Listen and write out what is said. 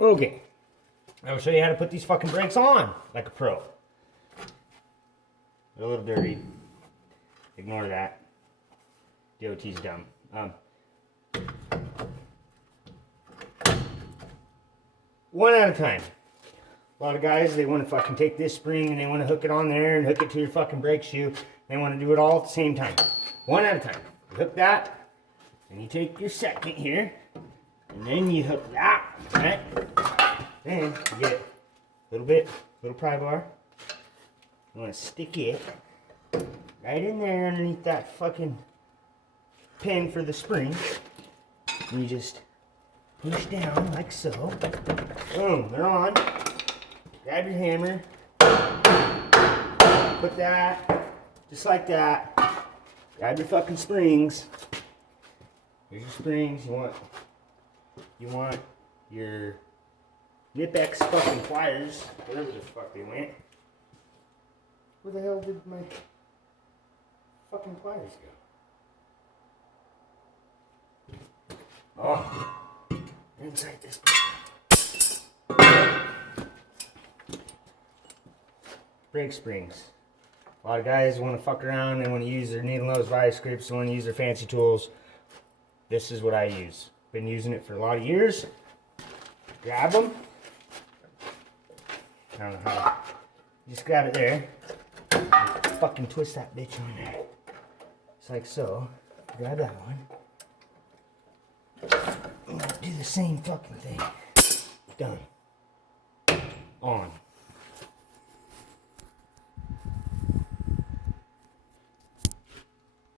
Okay. I will show you how to put these fucking brakes on like a pro. They're a little dirty. Ignore that. DOT's dumb. One at a time. A lot of guys, they want to fucking take this spring and they want to hook it on there and hook it to your fucking brake shoe. They want to do it all at the same time. One at a time. You hook that, and you take your second here, and then you hook that, right? Then you get a little pry bar. You want to stick it right in there underneath that fucking pin for the spring. And you just push down like so. Boom, they're on. Grab your hammer. Put that just like that. Grab your fucking springs. Here's your springs. You want your Nipex fucking pliers, whatever the fuck they went. Where the hell did my fucking pliers go? Oh, they're inside this. Brake springs. A lot of guys want to fuck around. They want to use their needle nose vice grips. They want to use their fancy tools. This is what I use. Been using it for a lot of years. Grab them. I don't know how. Just grab it there. Fucking twist that bitch on there. Just like so. Grab that one. Do the same fucking thing. Done. On.